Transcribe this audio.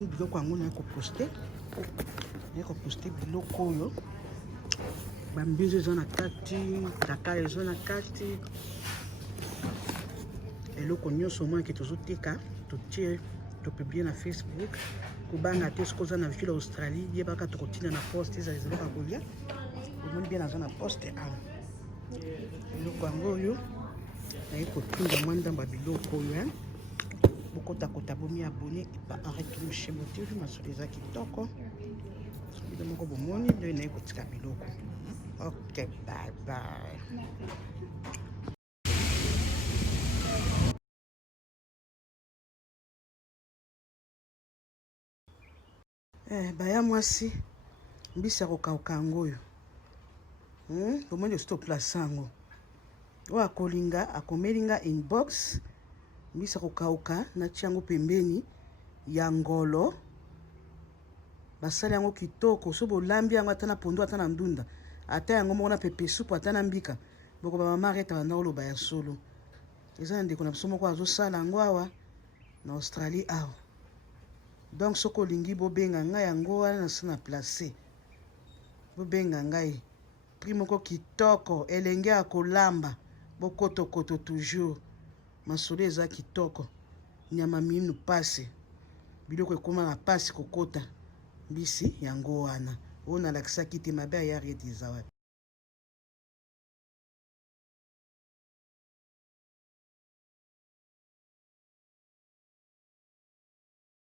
biloko yango naye koposte biloko oyo bambizo eza na kati, takala eza na kati, eloko nyonso moyeke tozoteka totie topiblie na Facebook kobanga te soki oza na ville Australie yebaka tokotinda na poste eza ezalaka kolia omoni bien naza na poste awa biloko yango oyo naye kotunda mwa ndamba biloko oyo bokotakota bomi abonné epa arrête chez Motive masolo eza kitoko bino moko bomoni nde naye kotika biloko. Ok, bye bye. Baya mwasi mbisi ya kokauka yango oyo bomoni osi toplace yango oyo akolinga akomelinga inbox mbisi ya kokauka natia yango pembeni ya ngolo basali yango kitoko so bolambi yango ata na pondu ata na ndunda ata yango moko na pepe supu ata na mbika boko bamama areta banda koloba ya solo eza na ndeko na biso moko azosala yango awa na Australie awa. Donc soko lingi bobenga ngai yango wana nasi na place bobenga ngai prix moko kitoko elenge ya kolamba bokotokoto toujours masolo eza kitoko nyama minu pasi biloko ekoma na pasi kokota mbisi yango wana oyo nalakisaki te mabe ayari ete eza wapi.